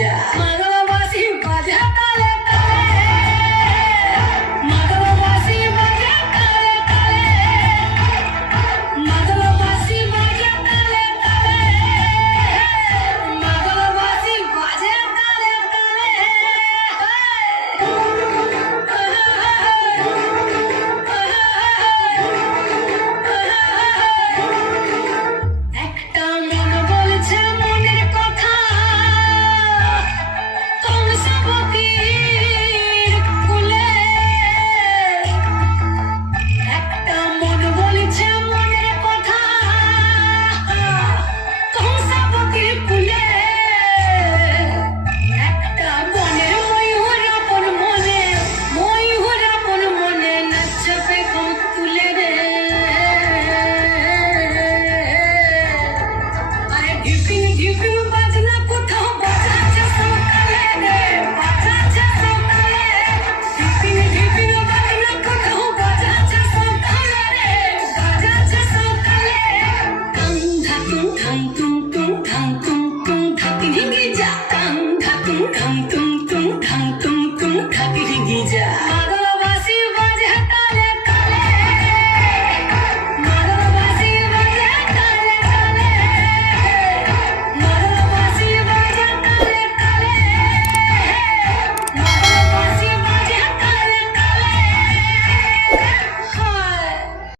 মাগলবাসী বাজা কালে কালে, মাগলবাসী বাজা কালে কালে, মাগলবাসী বাজা কালে কালে, মাগলবাসী বাজা কালে কালে। একটা মন বলছে মনের কথা, কংসাবতীর কুলে। একটা মন বলছে মনের কথা, কংসাবতীর কুলে। একটা বনের ময়ূর আপন মনে, ময়ূর আপন মনে নাচবে ঘুম তুলে রে। আরে ঢিপিন ঢিপিন বাজনা কোথাও বাজাচ্ছে সকালে রে, বাজাচ্ছে সকালে। ঢিপিন ঢিপিন বাজনা কোথাও বাজাচ্ছে সকালে রে, বাজাচ্ছে সকালে। কান্ধা তুম ধাম তুম